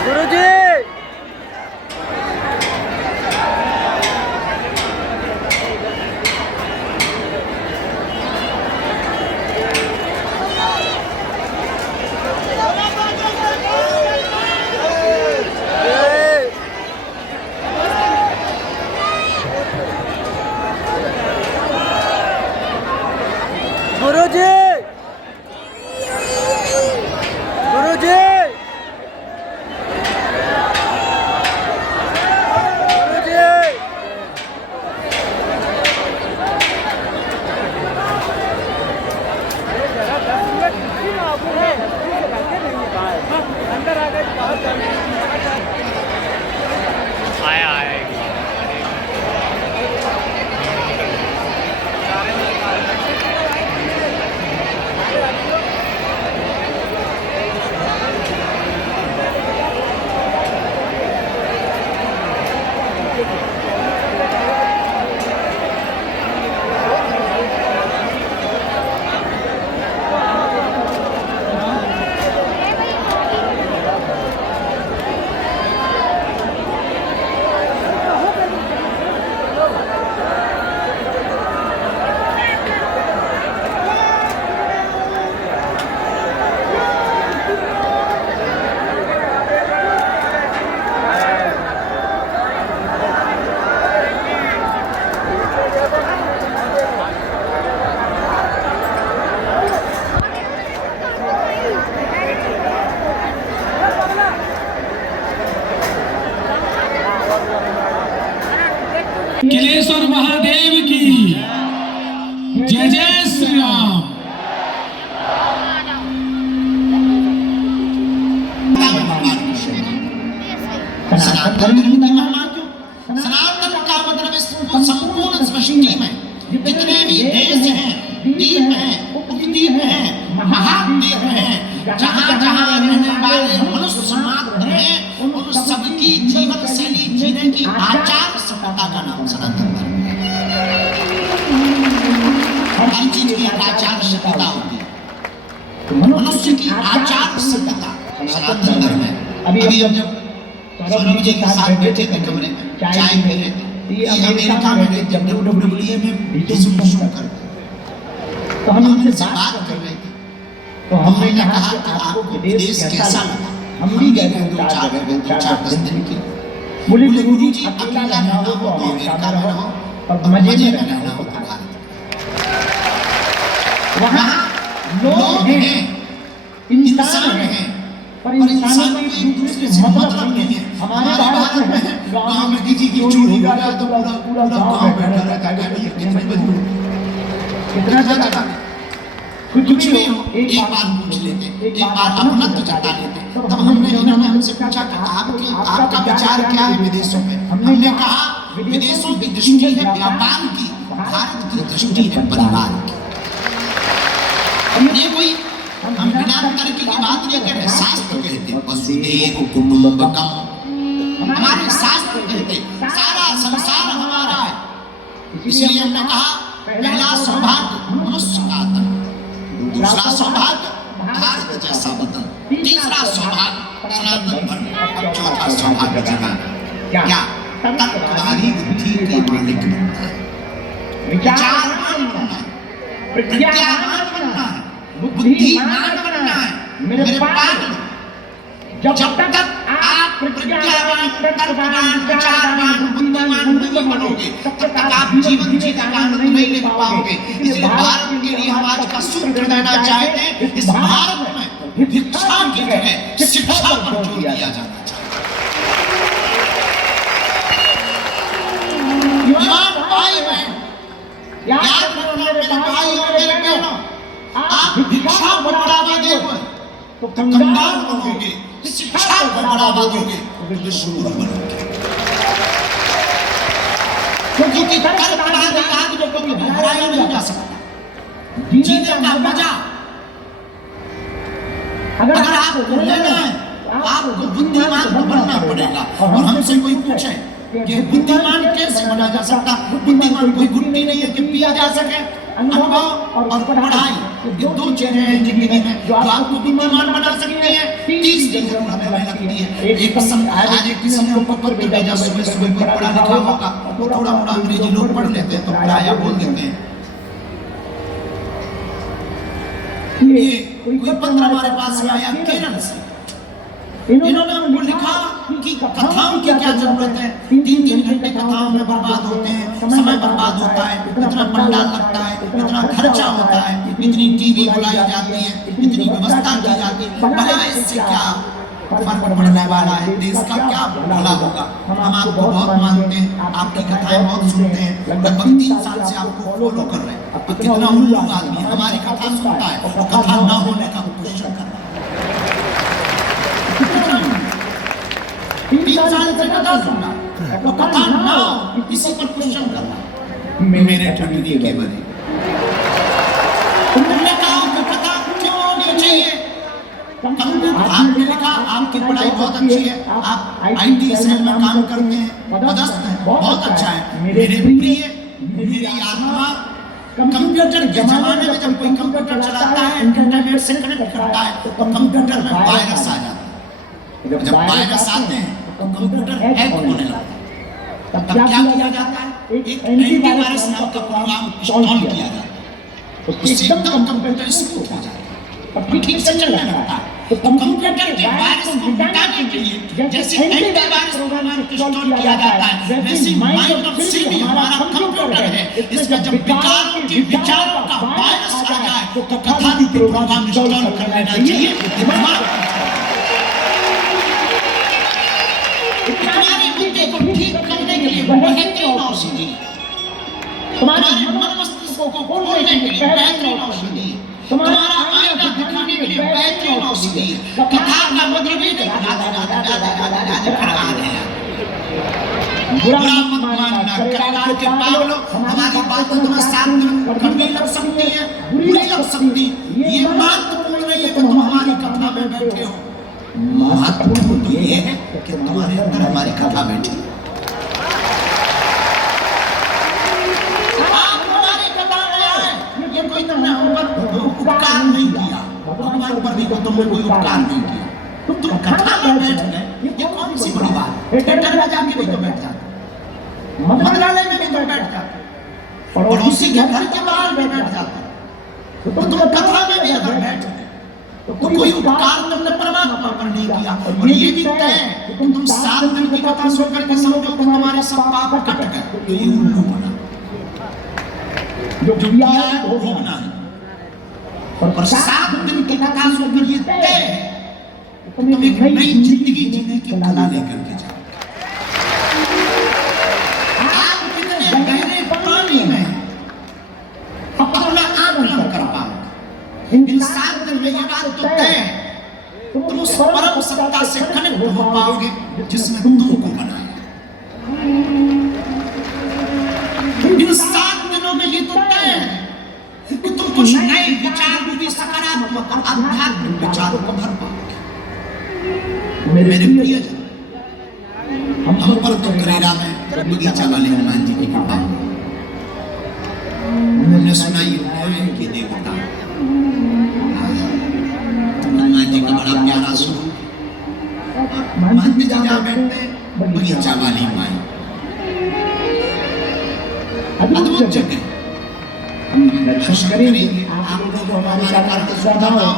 गुरुजी गुरुजी गुरुजी अंदर आ गए आया आया किलेश्वर महादेव की जय जय श्री राम। सनातन का मतलब संपूर्ण सृष्टि में जितने भी देश हैं, द्वीप हैं, उपद्वीप हैं, महाद्वीप हैं, जहाँ जहाँ रहने वाले मनुष्य मात्र हैं, उन सबकी जीवन शैली जीने की आचार संहिता का नाम सनातन धर्म है। हर चीज की एक आचार संहिता होती है, मनुष्य की आचार संहिता सनातन धर्म है। अभी हम जब सौरभ जी के साथ बैठे थे कमरे में चाय पी रहे थे, ये अमेरिका में रहते WWE में विदेशों करते, तो हम उनसे बात कर रहे थे, तो हमने कहा कि आपको विदेश कैसा लगा। हम भी गए थे 2-4 दिन के। बोले गुरुजी अकेला रहना हो तो अमेरिका में रहो और मजे में रहना हो तो भारत। वहाँ लोग हैं, इंसान हैं, पर इंसानों में एक दूसरे से मतलब नहीं है। हमारे भारत में गांव में किसी की चोरी हो जाए तो पूरा गांव बैठा रहता है कि कितने बजे कितना जगह कुछ भी हो एक बात पूछ लेते, एक बात अपना तो जता लेते। तब इन्होंने हमसे पूछा कि आपका विचार क्या है विदेशों में। हमने कहा विदेशों की दृष्टि है व्यापार की, भारत की दृष्टि है परिवार की। ये कोई हम बिना तर्क की बात नहीं कर रहे, शास्त्र कहते हैं वसुदेव कुटुंबकम। हमारे शास्त्र कहते हैं सारा संसार हमारा है। इसलिए हमने कहा पहला सौभाग्य मनुष्य का तन, दूसरा सौभाग्य भारत जैसा वतन, तीसरा सौभाग्य सनातन धर्म, चौथा सौभाग्य जगह क्या तत्वधारी बुद्धि के मालिक बनना है, विचारवान बनना है, प्रज्ञावान बनना है, बुद्धिमान बनना है। मेरे पास जब तक आप प्रज्ञावान, तत्ववान, विचारवान, बुद्धिमान नहीं बनोगे तब तक आप जीवन जीने का आनंद नहीं ले पाओगे। इसलिए भारत के लिए हम आज का सूत्र देना चाहते हैं, इस भारत में भिक्षा की जगह शिक्षा पर जोर दिया जाना चाहिए। भाई बहन याद रखना मेरे भाई और मेरे बहनों, आप भिक्षा को बढ़ावा दोगे तो कंगाल बनोगे, शिक्षा को बढ़ावा दोगे तो शूर बनोगे। क्योंकि कर बढ़ा के आज लोगों को हराया नहीं जा सकता। जीने का मजा अगर आपको लेना है आपको बुद्धिमान बनना पड़ेगा। और हमसे कोई पूछे कि बुद्धिमान कैसे बना जा सकता, बुद्धिमान कोई गुट्टी नहीं है कि पिया जा सके। अनुभव और पढ़ाई ये दो चीजें हैं जिंदगी में जो आपको बुद्धिमान बना सकते हैं। तीसरी जरूरत हमें लगती है, एक आज किसी ने हमको पत्र भेजा, सुबह सुबह कोई पढ़ा लिखा होगा, वो थोड़ा मोड़ा अंग्रेजी लोग पढ़ लेते हैं तो प्रायः बोल देते हैं। ये कोई पत्र हमारे पास आया केरल से, इन्होंने हमको लिखा कि कथाओं की क्या जरूरत है, 3-3 घंटे कथाओं में बर्बाद होते हैं, समय बर्बाद होता है, इतना पंडाल लगता है, इतना खर्चा होता है, इतनी टीवी बुलाई जाती है, इतनी व्यवस्था की जाती है, भला इससे क्या फर्क पड़ने वाला है, देश का क्या भला होगा। हम आपको बहुत मानते हैं, आपकी कथाएं बहुत सुनते हैं, लगभग 3 साल से आपको फॉलो कर रहे हैं। कितना उल्लू आदमी हमारी कथा सुनता है और कथा न होने का क्वेश्चन कर रहा है। 3 साल से कथा सुनना और कथा ना हो इसी पर क्वेश्चन करना मेरे ठंडी के बने। तुमने कहा कि कथा क्यों होनी चाहिए? आपने लिखा आपकी पढ़ाई बहुत अच्छी है, आप IT सेल में काम करते हैं, पदस्थ हैं, बहुत अच्छा है। मेरे प्रिय, मेरी आत्मा, कंप्यूटर के जमाने में जब कोई कंप्यूटर चलाता है, इंटरनेट से कनेक्ट करता है तो कंप्यूटर में वायरस आ जाता है। जब वायरस आते हैं तो कंप्यूटर हैक होने लगता है। तब क्या किया जाता है? एक एंटीवायरस नाम का प्रोग्राम इंस्टॉल किया जाता है, उससे एकदम कंप्यूटर स्मूथ हो जाता है, तब ठीक से चलने लगता है। तो कंप्यूटर के वायरस को मिटाने के लिए जैसे एंटीवायरस प्रोग्राम इंस्टॉल किया जाता है, वैसे माइंड ऑफ सीडी हमारा कंप्यूटर है। इसमें जब विचारों का वायरस आ जाए तो कथा प्रोग्राम इंस्टॉल कर लेना चाहिए। तुम्हारी बुद्धि को ठीक करने के लिए बेहतरीन औषधि, तुम्हारे मन मस्तिष्क को खोलने के लिए बेहतरीन औषधि, तुम्हारा आईना दिखाने के लिए बेहतरीन औषधि। कथा का मतलब ये नहीं बुरा मत मानना, कलाकार के पागलों, हमारी बातों तुम्हें साथ कड़वी लग सकती है, बुरी लग सकती, ये महत्वपूर्ण नहीं है कि तुम हमारी कथा में बैठे हो। महत्वपूर्ण तो ये है कि तुम्हारे अंदर हमारी कथा बैठी। आप हमारी कथा में आए, ये कोई तुमने हम पर उपकार नहीं किया, भगवान पर भी तुमने कोई उपकार नहीं किया, तुम कथा में बैठ गए, ये कौन सी बड़ी बात है? थिएटर में जाके भी तो बैठ जाते, मंत्रालय में भी तो बैठ जाते, पड़ोसी के घर के बाहर भी बैठ जाते, तो तुम कथा में भी अगर बैठ गए तो कोई उपकार तुमने परमात्मा पर नहीं किया। और ये भी तय है कि तुम 7 दिन की कथा सुनकर के समझो कि तुम्हारे सब पाप कट गए, तो ये उल्लू बना जो किया है वो होना है। और 7 दिन की कथा सुनकर ये तय है कि तुम एक नई जिंदगी जीने की कला लेकर के जाओ। आप कितने गहरे पानी में अपना आकलन कर पाओ, इन 7 दिन में ये बात तो तय है तुम उस परम सत्ता से कनेक्ट हो पाओगे जिसने तुमको बनाया। इन 7 दिनों में ये तो तय है कि तुम कुछ नए विचार भी सकारात्मक और आध्यात्मिक विचारों को भर पाओगे। मेरे प्रियजन, हम पर तो करेरा में बगीचा वाले हनुमान जी की कृपा, हमने सुना ये के देवता हनुमान जी का बड़ा प्यारा स्वरूप, मंदिर जा बैठते बगीचा वाली माई, अद्भुत जगह। हम दर्शन करेंगे, आप लोगों को हमारे कारण के स्वागत हो।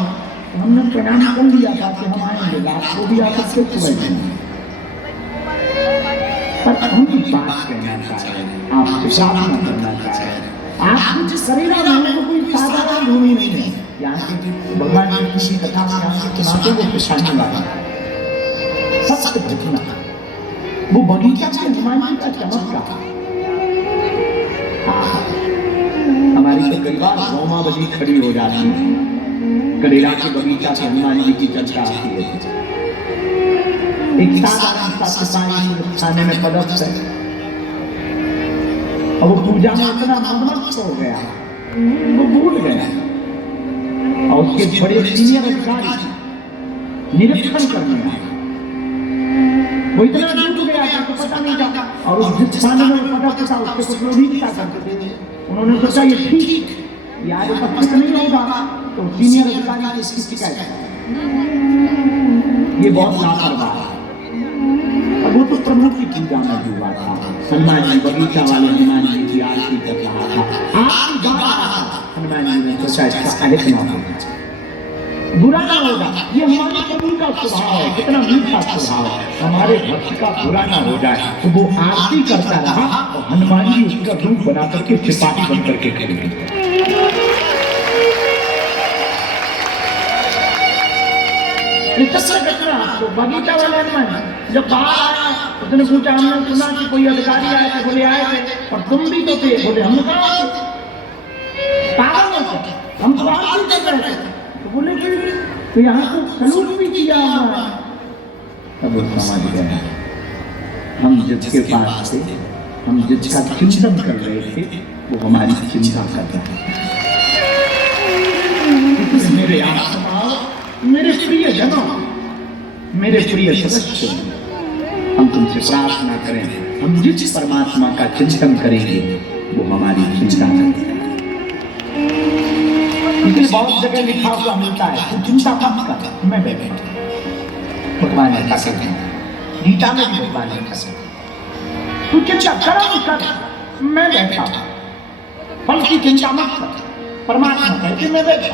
हमने प्रणाम कर लिया था कि हम आएंगे, आपको भी आकर के खुआएंगे। पर हम एक बात कहना चाह रहे हैं, आपसे प्रार्थना करना चाह रहे हैं, आप जिस शरीर में कोई साधारण भूमि नहीं है, यहाँ के भगवान की किसी कथा से आपको सुनाते हुए पिछाने वाला सत्य घटना, वो बगीचा के हनुमान जी का चमत्कार। हमारी तो कई बार रोमावली खड़ी हो जाती है, करेरा के बगीचा से हनुमान जी की चर्चा आती है। एक साधारण सा सिपाही खाने में पदस्थ है और वो पूजा में इतना मस्त हो गया, वो भूल गया और उसके बड़े सीनियर अधिकारी निरीक्षण करने आए, वो इतना डूब गया कि पता नहीं था। और जिस खाने में पता था उसके कुछ लोग ही क्या करते थे, उन्होंने सोचा ये ठीक याद उपस्थित नहीं होगा तो सीनियर अधिकारी इसकी शिकायत ये बहुत लापरवाह है। और वो तो प्रभु की पूजा में हुआ था। हनुमान जी बगीचा वाले हनुमान जी की आरती कर रहा था, आरती गा रहा था। हनुमान जी ने सोचा इसका अधिक ना होगा, बुरा ना होगा। ये हमारे प्रभु का स्वभाव है, कितना मीठा स्वभाव है। हमारे भक्त का बुरा ना हो जाए तो वो आरती करता रहा और हनुमान जी उसका रूप बना करके सिपाही बन करके खड़े थे। तो बगीचा वाले हनुमान जब बाहर आया उसने पूछा, हमने सुना कि कोई अधिकारी आए थे। बोले आए थे, और तुम भी तो थे। बोले हम कहाँ थे, हम तो आरती कर रहे थे। तो बोले तो यहाँ को सलूट भी किया हमारा। तब वो समझ गए हम जिसके पास थे, हम जिसका चिंतन कर रहे थे वो हमारी चिंता कर रहा है। मेरे आत्माओं, मेरे प्रिय जनों, मेरे प्रिय सदस्य, हम तुमसे प्रार्थना करें, हम जिस परमात्मा का चिंतन करेंगे वो हमारी चिंता करेगा। इसलिए बहुत जगह लिखा हुआ मिलता है तो चिंता मत कर, मैं बैठा। भगवान ऐसा कहते हैं, गीता में भी भगवान ऐसा कहते हैं, तू चिंता कर, मैं बैठा। फल की चिंता मत कर, परमात्मा कहते मैं बैठा।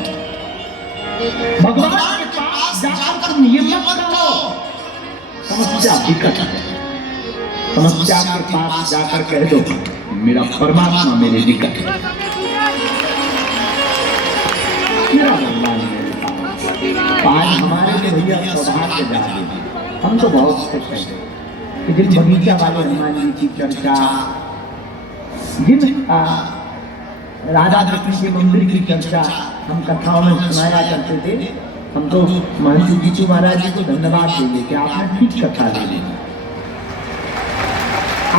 भगवान के पास जाकर तुम ये मत करो समस्या विकट है। समस्या के पास जाकर कह दो मेरा परमात्मा मेरे निकट है, मेरा भगवान मेरे पास। आज हमारे लिए भैया सौभाग्य जागे, हम तो बहुत खुश हैं कि जिन बगीचा वाले हनुमान जी की चर्चा, जिन राधा कृष्ण के मंदिर की चर्चा हम कथाओं में सुनाया करते थे, हम तो महंत जीतू महाराज जी को धन्यवाद देंगे कि आपने ठीक कथा ले ली।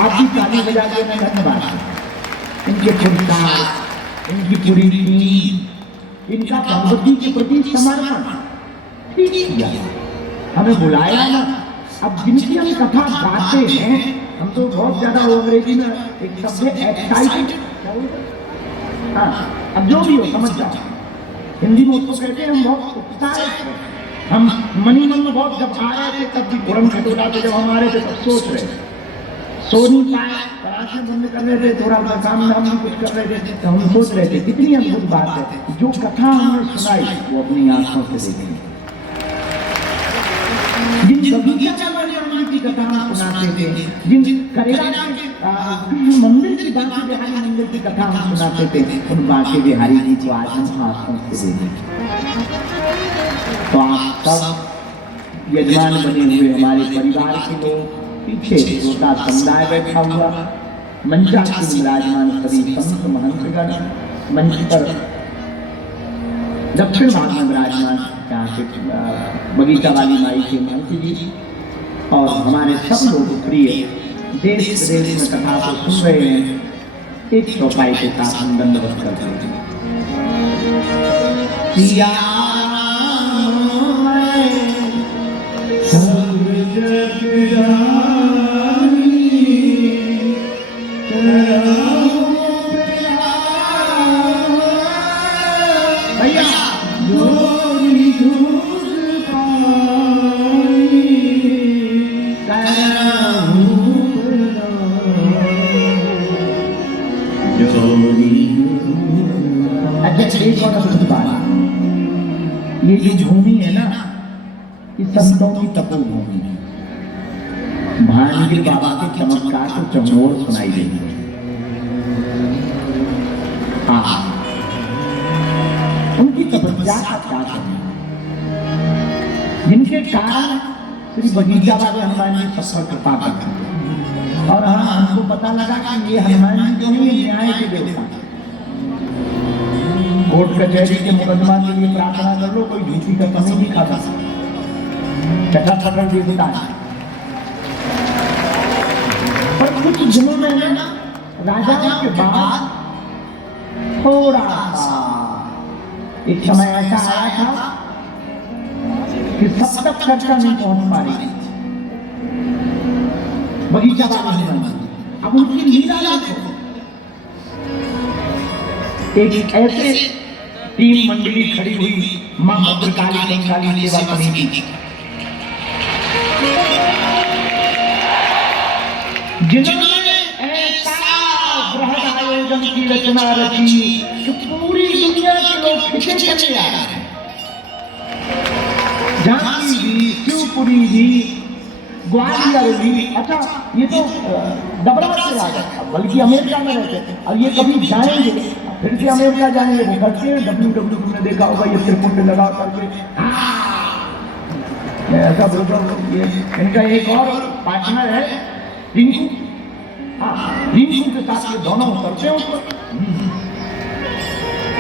आप भी ताली बजा के मैं धन्यवाद। इनके पुरस्कार, इनकी पूरी टीम, इनका भगवती के प्रति समर्पण ठीक किया, हमें बुलाया ना। अब जिनकी हम कथा गाते हैं, हम तो बहुत ज्यादा अंग्रेजी में एक शब्द है एक्साइटेड, हाँ अब जो भी हो समझ जाओ, हिंदी में उसको कहते हैं हम बहुत उत्साहित हैं। हम मनी मन में बहुत जब आ रहे थे तब भी पुरम खटोला थे, जब हम आ रहे थे तब सोच रहे थे, सो नहीं पाए, तलाशें बंद कर रहे थे, थोड़ा सा काम धाम भी कुछ कर रहे थे, तो हम सोच रहे थे कितनी अद्भुत बात है। जो कथा हमने सुनाई वो अपनी आंखों से देखेंगे। जिन बगीचा वाले हनुमान की कथा हम सुनाते थे, जिन करेला के मंदिर की बांके बिहारी मंदिर की कथा हम सुनाते थे, उन बांके बिहारी जी को आज हम आंखों से देखेंगे। तो आप सब यजमान बने हुए हमारे परिवार के लोग, पीछे छोटा समुदाय बैठा हुआ, मंचासीन विराजमान सभी संत महंतगण, मंच पर दक्षिण भाग में विराजमान यहाँ के बगीचा वाली माई के महंत जी, और हमारे सब लोग प्रिय देश विदेश में कथा को सुन रहे हैं, एक चौपाई के साथ हम दंडवत करते हैं। ये जो भूमि है ना, ये संतों की तपोभूमि है। भानगिर बाबा के चमत्कार को चमोर सुनाई देगी। हाँ, उनकी तपस्या का कार्य है, जिनके कारण श्री बगीचा वाले हनुमान जी सब पर कृपा करते हैं। और हाँ, हमको पता लगा कि ये हनुमान जी नहीं, न्याय के देवता। कोर्ट कचहरी के मुकदमा के लिए प्रार्थना कर लो, कोई झूठी का कमी नहीं खाता, चटा पकड़ देता है। पर कुछ दिनों में ना राजाओं के बाद थोड़ा सा एक समय ऐसा आया था कि सब तक चर्चा नहीं पहुंच पा रही बगीचा वाले हनुमान। अब उनकी लीला देखो, एक ऐसे तीन मंडली खड़ी हुई मां भद्रकाली कंकाली सेवा समिति, जिन्होंने ऐसा बृहद आयोजन की रचना रची कि पूरी दुनिया के लोग खिंचे चले आ रहे हैं। झांसी भी, शिवपुरी भी, ग्वालियर भी, अच्छा ये तो डबरा से आ गया, बल्कि अमेरिका में रहते थे। अब ये कभी जाएंगे, फिर से अमेरिका जाएंगे, वो करते WWE ने देखा होगा, ये त्रिपुट लगा करके ऐसा बोलता। ये इनका एक और पार्टनर है रिंकू, हाँ रिंकू के साथ ये दोनों करते हैं ऊपर।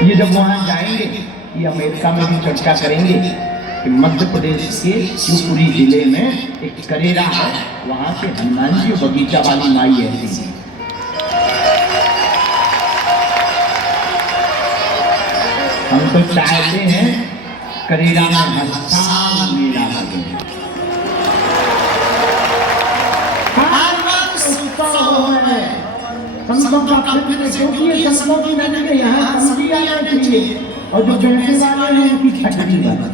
ये जब वहां जाएंगे, ये अमेरिका में भी चर्चा करेंगे कि मध्य प्रदेश के शिवपुरी जिले में एक करेरा है, वहां से हनुमान जी बगीचा वाली माई है। हम तो चाहते हैं करेरा में हर साल मेला लगे, संतों का क्षेत्र, क्योंकि ये संतों की नदी के यहाँ संधि आना चाहिए, और जो जैसे वाले हैं उनकी छटनी वाले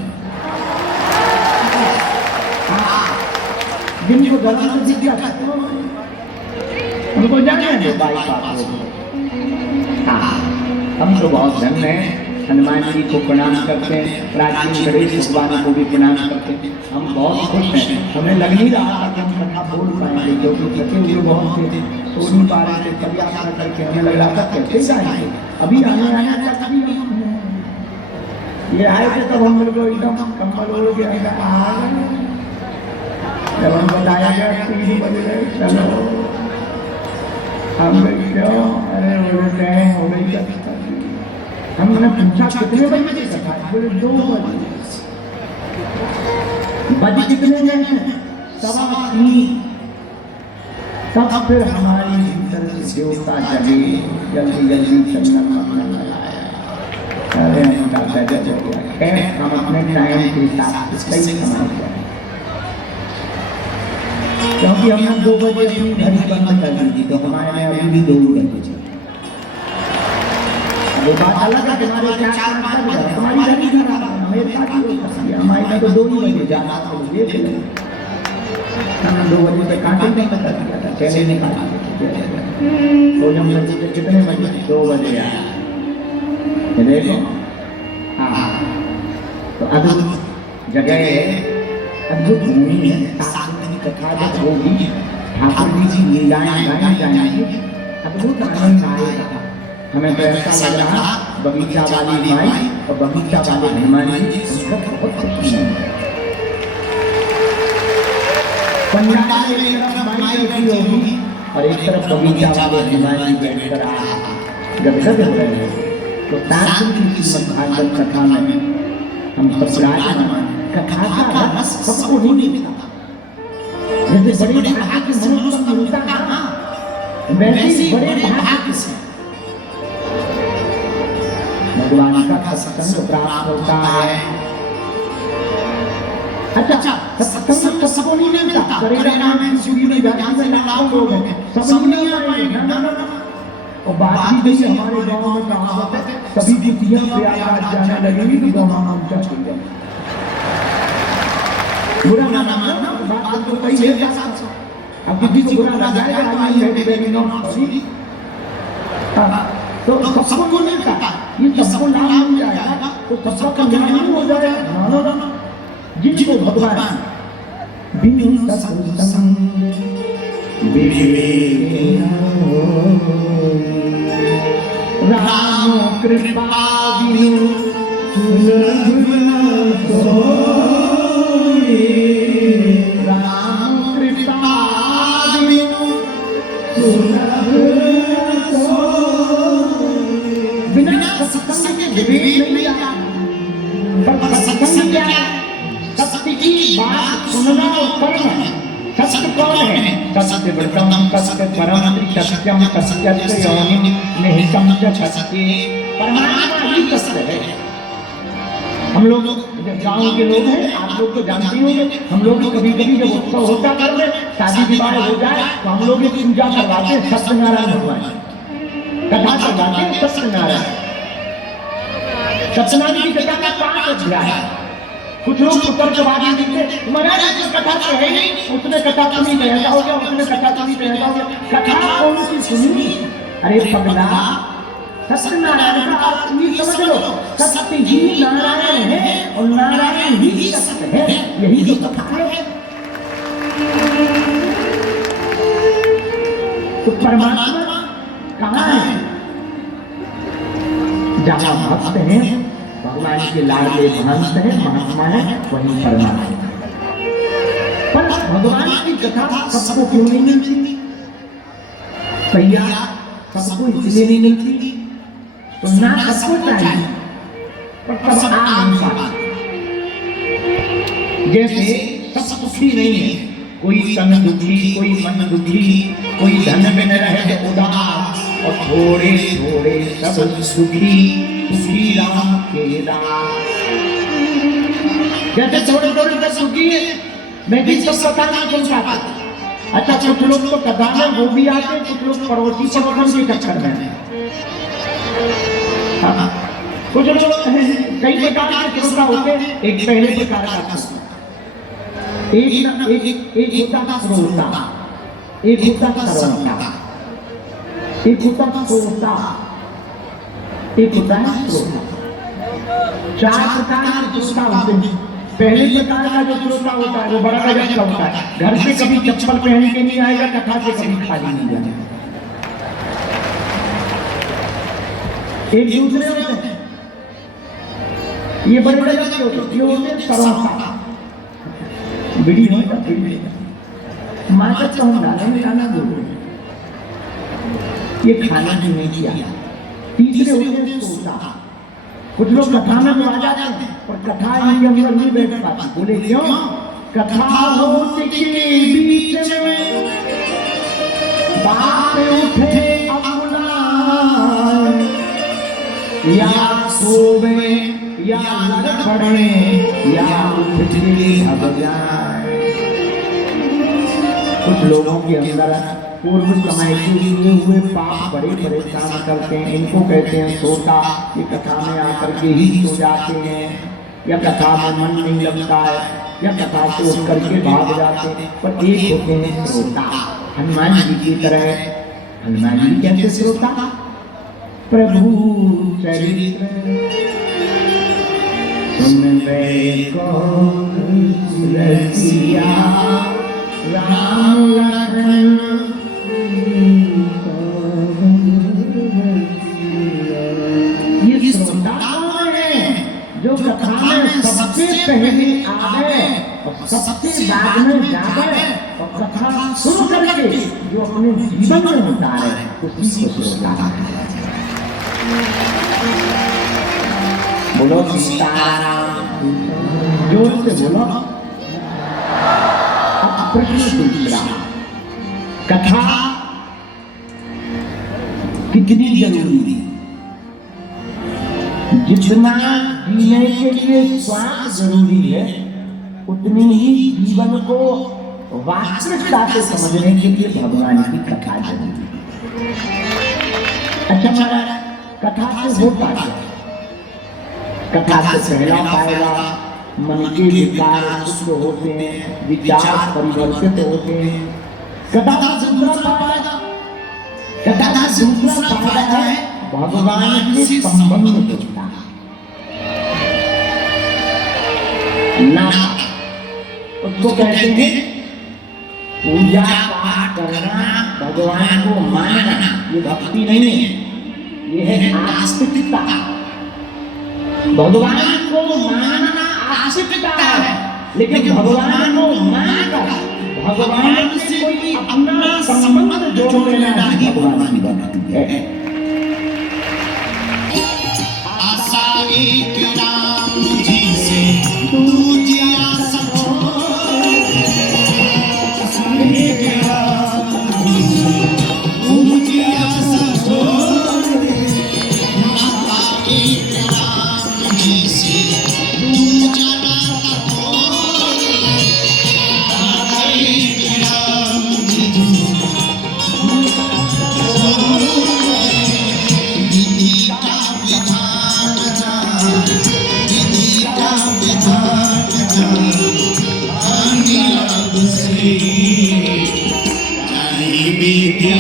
जिनको गलत से दिख गया उनको जाने दे बाईपास। हम तो बहुत धन्य हैं, हनुमान जी को प्रणाम करते हैं, प्राचीन गणेश भगवान को भी प्रणाम करते हैं। हम बहुत खुश हैं, हमें लग नहीं रहा था कि हम कथा बोल पाएंगे, क्योंकि थके हुए बहुत थे, सो नहीं पा रहे थे, तब यात्रा करके हमें लग रहा था कैसे जाएंगे। अभी आने तक ये आए थे तब हम लोग को एकदम कंबल हो गया। जब हम बताया गया 3 बजे चलो, हम क्यों, अरे हो गई। हमने पूछा कितने बजे कथा, बोले 2 बजे कितने में, 3:15। तब फिर हमारी भीतर से देवता जगे, जल्दी जल्दी चलना पड़ना लगाया। अरे उनका गजब हो गया, हम अपने टाइम के हिसाब से सही समझ गए, क्योंकि हमने 2 बजे अपनी घड़ी बंद कर दी थी, तो हमारे अभी भी 2 बजे। वो बात अलग है, हमारे 4-5 बजे हमारी घड़ी खराब है, अमेरिका की हो सकती है, हमारी तो 2 ही बजे जाना था, ये चले हमने 2 बजे पे कांटे में कर दिया था, चले नहीं काटे। तो जब बजे कितने बजे, 2 बजे आया देखो। हाँ तो अद्भुत जगह है, अद्भुत भूमि है, कथा जब होगी ठाकुर जी लीलाएं गाई जाएंगी, अद्भुत आनंद आएगा। हमें तो ऐसा लग रहा बगीचा वाली माई और बगीचा वाले हनुमान जी बहुत पंजाब में एक तरफ माई बैठी होगी और एक तरफ बगीचा वाले हनुमान जी बैठकर गदगद हो रहे हैं। तो तारक की श्रीमद् भागवत कथा में हम सब कथा का रस सबको नहीं मिलता, जैसे बड़े भाग के मनुष्य को मिलता ना, वैसे बड़े भाग से भगवान का सत्संग प्राप्त होता है। अच्छा सत्संग तो सबको नहीं मिलता, करेगा नाम सुखी जाति में लाखों लोग हैं, सब नहीं आ पाएंगे ना। और बात भी जैसे हमारे गांव में कहावत है, सभी बिटियां प्रयागराज जाने लगेंगी तो गांव नाम क्या चल जाएगा, बुरा ना मानना, बात तो कही है। अब किसी को बुरा लग जाएगा, आई है बेबी नॉट सॉरी, तो सबको नहीं मिलता, ये सबको नाम मिल जाएगा तो सबका ज्ञान हो जाएगा। मानो ना जिनको भगवान बिनु सत्संग विवेक राम कृपा बिनु सुलभ सोई, राम कृपा बिनु सुलभ सोई। बिना सत्संग के विवेक नहीं आता, पर सत्संग क्या है? सत्य की बात सुनना और करना। सत्य कौन है? सत्य व्रतम सत्य परम सत्यम सत्यस्य योनिम निहितम च सत्य, परमात्मा ही सत्य है। हम लोग गाँव के लोग हैं, आप लोग तो जानते होंगे, हम लोग कभी कभी जब उत्सव होता है, शादी विवाह हो जाए तो हम लोग पूजा करवाते हैं सत्यनारायण भगवान, कथा करवाते हैं सत्यनारायण। सत्यनारायण की कथा का 5 अध्याय। कुछ लोग तर्कवादी दिखते, महाराज जो कथा तो है नहीं, उसने कथा सुनी तो ऐसा हो गया, उसने कथा सुनी तो ऐसा हो गया। कथा कौन सी सुनी? अरे पगला, सत्यनारायण का अर्थ ये समझ लो, सत्य ही नारायण है और नारायण ही सत्य है, यही तो कथा है। तो परमात्मा कहाँ है? जहाँ भक्त हैं, भगवान के लाडले महंत है, महात्मा है, वही परमात्मा। पर भगवान की कथा सबको क्यों नहीं मिलती? भैया सबको इसलिए नहीं मिलती, तो ना सबको चाहिए पर सब आ नहीं पाते। जैसे सब सुखी नहीं है, कोई तन दुखी, कोई मन दुखी, कोई धन में न रहे उदास, और थोड़े थोड़े सब सुखी, सुखी राम के दास। जैसे थोड़े थोड़े सब सुखी है, मैं भी सब कथा नहीं सुन पाता। अच्छा, कुछ लोग तो कथा में वो भी आते, कुछ लोग पड़ोसी पड़ोसन के चक्कर में। कुछ लोग कई प्रकार के श्रोता होते हैं, एक पहले प्रकार का श्रोता, एक होता श्रोता, एक होता श्रोता, एक होता श्रोता, एक होता है श्रोता। 4 प्रकार के श्रोता होते हैं। पहले प्रकार का जो श्रोता होता है वो बड़ा गजब का होता है, घर से कभी चप्पल पहन के नहीं आएगा, कथा से कभी खाली नहीं जाएगा। एक दूसरे होते हैं, ये बड़े गजब के होते हैं, ये होते हैं श्रोता। बिड़ी होता बिड़ी माता तो हम डालेंगे खाना बोल, ये खाना भी नहीं किया। तीसरे होते हैं श्रोता। कुछ लोग कथा में तो आ जाते हैं, पर कथा इनके अंदर नहीं बैठ पाती। बोले क्यों? कथा होती के बीच में बात उठे अपना, या सोवे या लड़ पड़े या उठ के अब जाए। कुछ लोगों के अंदर पूर्व समय के लिए हुए पाप बड़े परेशान करते हैं, इनको कहते हैं श्रोता। ये कथा में आकर के ही सो जाते हैं, या कथा में मन नहीं लगता है, या कथा से उठ करके भाग जाते हैं। पर एक होते हैं श्रोता, हनुमान जी की तरह। हनुमान जी कैसे श्रोता? प्रभु चरित्र सुनवे को रसिया, राम लखन ये श्रोता कौन है? जो कथा में सबसे पहले आवे और सबसे बाद में जावे, और कथा सुन करके जो अपने जीवन में होता है उसी को श्रोता है। बोलो सीताराम, जोर से बोलो। अब प्रश्न दूसरा, कथा कितनी जरूरी? जितना जीने के लिए श्वास जरूरी है, उतनी ही जीवन को वास्तविकता से समझने के लिए भगवान की कथा जरूरी है। अच्छा महाराज, कथा से होता है, कथा से पहला फायदा मन के विकार शुद्ध होते हैं, विचार परिवर्तित होते हैं। कथा का दूसरा फायदा, कथा का दूसरा फायदा है भगवान के संबंध होता है ना। उसको कहते हैं पूजा पाठ करना, भगवान को मानना। ये भक्ति नहीं है, ये है आस्तिकता। भगवान को मानना आस्तिकता है, लेकिन भगवान को मानकर भगवान से कोई अपना संबंध जोड़ लेना ही भगवान की भक्ति है। आशा एक राम जी से दूजी आशा एक राम जी से दूजी आशा एक राम जी से दूजा नाता एक राम जी विधि का विधान जय विद्या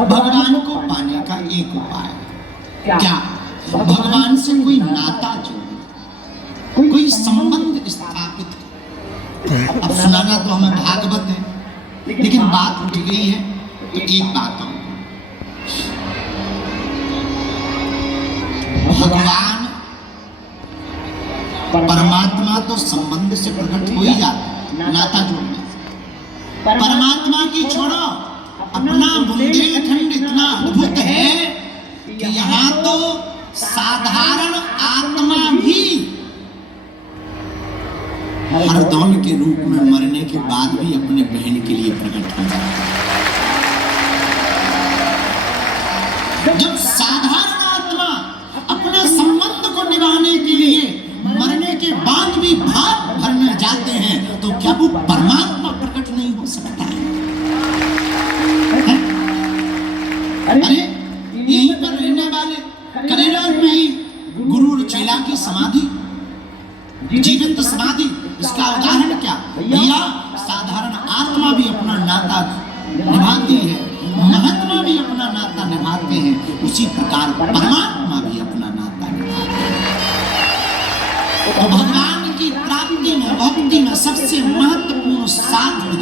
भगवान को पाने का एक उपाय क्या? भगवान से कोई नाता जोड़ो, कोई संबंध स्थापित। अब सुनाना तो हमें भागवत है, लेकिन बात उठ गई है तो एक बात कहूं, भगवान परमात्मा तो संबंध से प्रकट हो ही जाता, नाता जोड़ने। परमात्मा की छोड़ो, अपना बुंदेलखंड इतना अद्भुत है कि यहाँ तो साधारण आत्मा भी हरदौल के रूप में मरने के बाद भी अपने बहन के लिए प्रकट हो जाता है। जब साधारण आत्मा अपने संबंध को निभाने के लिए मरने के बाद भी भाव भरने जाते हैं, तो क्या वो परमात्मा प्रकट नहीं हो सकता है? अरे यहीं पर रहने वाले करेराम में ही गुरु और चेला की समाधि, जीवंत समाधि, इसका उदाहरण क्या? भैया साधारण आत्मा भी अपना नाता निभाती है, महात्मा भी अपना नाता निभाते हैं, उसी प्रकार परमात्मा भी अपना नाता निभाते हैं। तो भगवान की प्राप्ति में, भक्ति में सबसे महत्वपूर्ण साधन,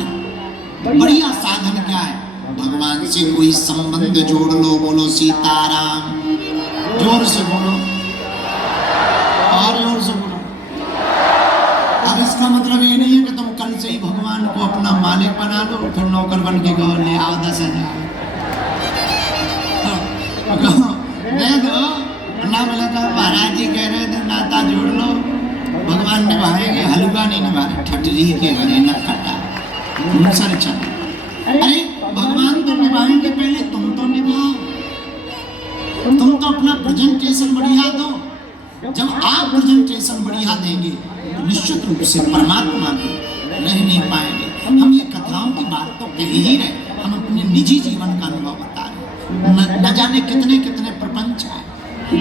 बढ़िया साधन क्या है? भगवान से कोई संबंध जोड़ लो। बोलो सीताराम, जोर से बोलो और जोर से बोलो। अब इसका मतलब ये नहीं है कि तुम कल से ही भगवान को अपना मालिक बना लो, फिर नौकर बन के कहो ले आओ 10,000 दे दो ना। बोला था महाराज जी कह रहे थे नाता जोड़ लो, भगवान निभाएंगे, हलवा नहीं निभा रहे, ठटरी के बने न खटा सर चल। अरे भगवान तो निभाएंगे, पहले तुम तो निभाओ, तुम तो अपना प्रेजेंटेशन बढ़िया दो। जब आप प्रेजेंटेशन बढ़िया देंगे तो निश्चित रूप से परमात्मा भी रह नहीं पाएंगे। हम ये कथाओं की बात तो कह ही रहे, हम अपने निजी जीवन का अनुभव बता रहे। न जाने कितने कितने प्रपंच आए।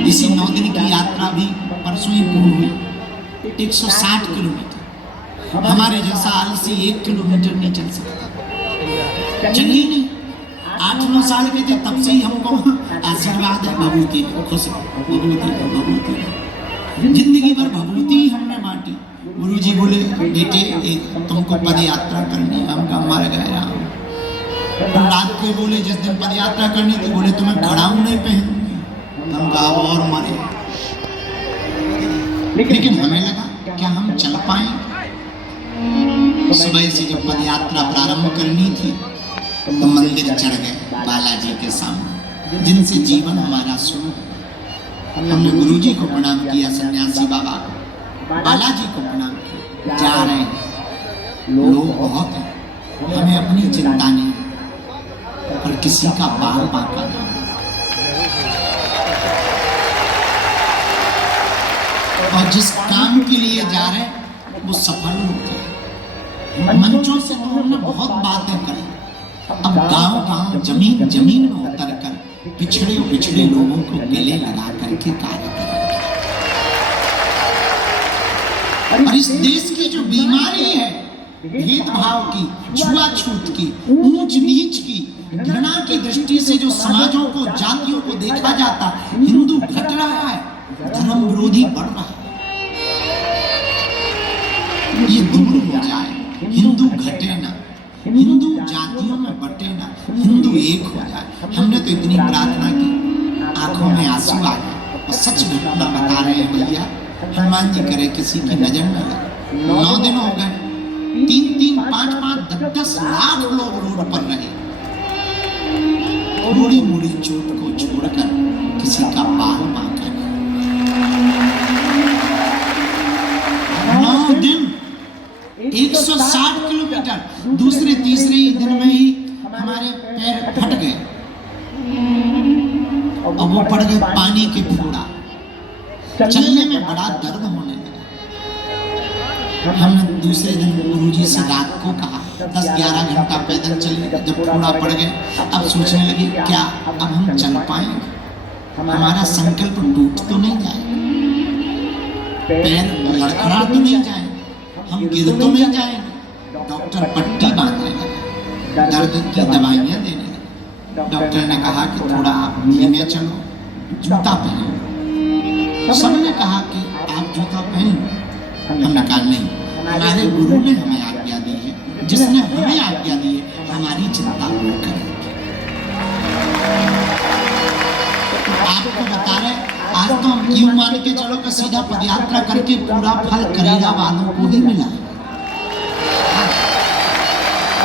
इसी 9 दिन की यात्रा भी परसों ही पूर्ण हुई, 160 किलोमीटर। हमारे जैसा आलसी 1 किलोमीटर नहीं चल सकता, चल ही नहीं। 8-9 साल के थे तब से ही हमको आशीर्वाद है भभूति, खुश भभूति, जिंदगी भर भभूति ही हमने बांटी। गुरुजी बोले बेटे तुमको पद यात्रा करनी है, हमका मर गए राम। रात को बोले जिस दिन पद यात्रा करनी थी, बोले तुम्हें खड़ाऊं नहीं पहनूंगी, हमका और मरे। लेकिन हमें लगा क्या हम चल पाएंगे? सुबह से जब पद यात्रा प्रारंभ करनी थी तो मंदिर चढ़ गए बालाजी के सामने, जिनसे जीवन हमारा शुरू। हमने गुरुजी को प्रणाम किया, सन्यासी बाबा को, बालाजी को प्रणाम किया। जा रहे हैं, लोग बहुत हैं, हमें अपनी चिंता नहीं, पर किसी का बाल बांका नहीं। और जिस काम के लिए जा रहे हैं वो सफल हो जाए। मंचों से तो हमने बहुत बातें करी, अब गांव गांव जमीन जमीन में उतर कर पिछड़े पिछड़े लोगों को गले लगा करके कार्य करेंगे। और इस देश की जो बीमारी है भेदभाव की, छुआछूत की, ऊंच नीच की, घृणा की दृष्टि से जो समाजों को, जातियों को देखा जाता, हिंदू घट रहा है, धर्म विरोधी बढ़ रहा है, ये दूर हो जाए। हिंदू घटे ना, हिंदू जातियों में बटे ना, हिंदू एक हो जाए। हमने तो इतनी प्रार्थना की, आंखों में आंसू आ गए और सच घटना बता रहे हैं भैया। हनुमान जी करे किसी की नजर न लगे। 9 दिन हो गए, 3-3, 5-5, 10-10 लाख लोग रोड पर रहे। थोड़ी मोड़ी चोट को छोड़कर किसी का बाल बांका नहीं। 9 दिन 160 किलोमीटर, दूसरे तीसरे ही दिन में ही हमारे पैर फट गए और वो पड़ गए पानी के फोड़ा। चलने में बड़ा दर्द होने लगा। हमने दूसरे दिन गुरुजी से रात को कहा 10-11 घंटा पैदल चले, जब फोड़ा पड़ गए अब सोचने लगे क्या अब हम चल पाएंगे, हमारा संकल्प टूट तो नहीं जाएगा, पैर लड़खड़ा तो नहीं जाएंगे, हम गिर तो नहीं जाएंगे। डॉक्टर पट्टी बांधने लगा, दर्द की दवाइयां देने लगे। डॉक्टर ने कहा कि थोड़ा आप धीमे चलो, जूता पहनो। सबने कहा कि आप जूता पहनो। हमने कहा नहीं, हमारे गुरु ने हमें आज्ञा दी है, जिसने हमें आज्ञा दी है हमारी चिंता वो करेंगे। आपको बता रहे आज तो हम यूं मान के चलो कि सीधा पदयात्रा करके पूरा फल करेगा वालों को ही मिला।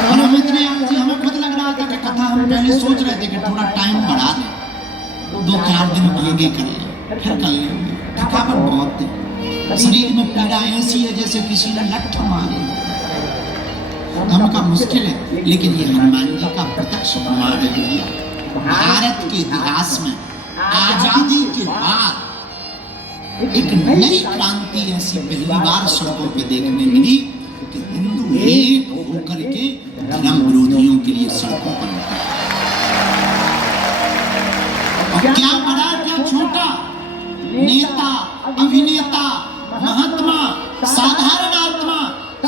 और हम इतने आलसी, हमें खुद लग रहा था कि कथा हम पहले सोच रहे थे कि थोड़ा टाइम बढ़ा दें, 2-4 दिन आगे कर लें, फिर कर लेंगे। थकावट बहुत है, शरीर में पीड़ा ऐसी है जैसे किसी ने लठ मारी। धर्म का मुश्किल है, लेकिन ये हनुमान जी का प्रत्यक्ष प्रमाण है भैया। भारत के इतिहास में आजादी के बाद एक नई क्रांति ऐसी पहली बार सड़कों पे देखने मिली कि हिंदू एक होकर के धर्म विरोधियों के लिए सड़कों पर निकले। और क्या बड़ा क्या छोटा, नेता, अभिनेता, महात्मा, साधारण आत्मा,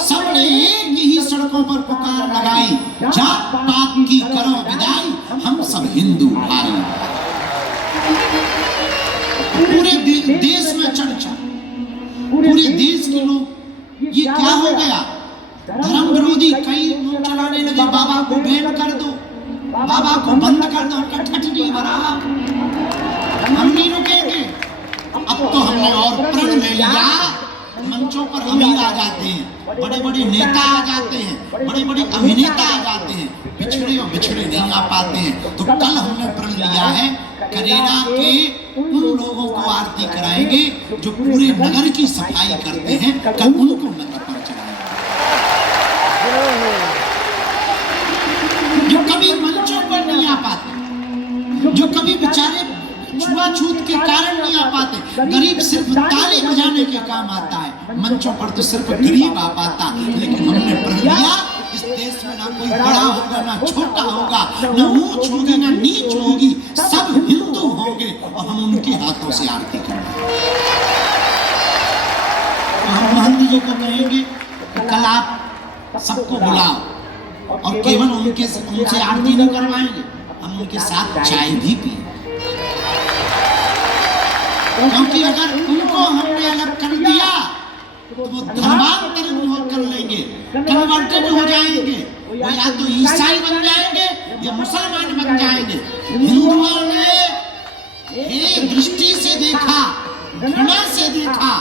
सबने एक ही सड़कों पर पुकार लगाई, जात पात की करो विदाई, हम सब हिंदू भाई। पूरे देश में चर्चा, पूरे देश के लोग, ये क्या हो गया, धर्म विरोधी कई लोग चलाने लगे, बाबा को बैन कर दो, बाबा को बंद कर दो, कठट नहीं भरा, हम नहीं रुकेंगे। अब तो हमने और प्रण ले लिया, मंचों पर अमीर आ जाते हैं, बड़े बड़े नेता आ जाते हैं, बड़े बड़े अभिनेता आ जाते हैं, पिछड़े और बिछड़े नहीं आ पाते हैं। तो कल हमने प्रण लिया है करेरा के उन लोगों को आरती कराएंगे जो पूरे नगर की सफाई करते हैं, कल उनको नगर पर चलाएंगे। जो कभी मंचों पर नहीं आ पाते, जो कभी बेचारे छुआछूत के कारण नहीं आ पाते, गरीब सिर्फ ताली बजाने के काम आता है, मंचों पर तो सिर्फ गरीब आ पाता। लेकिन हमने प्रण लिया इस देश में ना कोई बड़ा होगा ना छोटा होगा, ना ऊंच होगी ना नीच होगी, सब हिंदू होंगे और हम उनके हाथों से आरती करेंगे। तो हम महंत जी को कहेंगे कल आप सबको बुलाओ और केवल उनसे आरती नहीं करवाएंगे, हम उनके साथ चाय भी पिए, क्योंकि अगर उनको हमने अलग कर दिया तो वो धर्मांतरण कर लेंगे, कन्वर्टेड हो जाएंगे, वो या तो ईसाई बन जाएंगे या मुसलमान बन जाएंगे। हिंदुओं ने एक दृष्टि से देखा, घृणा से देखा,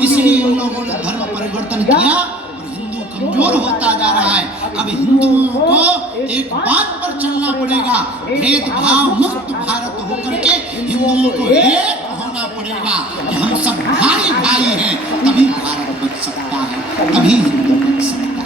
इसलिए उन लोगों ने धर्म परिवर्तन किया और हिंदू कमजोर होता जा रहा है। अब हिंदुओं को एक बात पर चलना पड़ेगा, भेदभाव मुक्त भारत होकर के हिंदुओं को एक होना पड़ेगा कि हम सब भाई भाई हैं, तभी भारत बच सकता है, तभी हिंदू बच सकता है।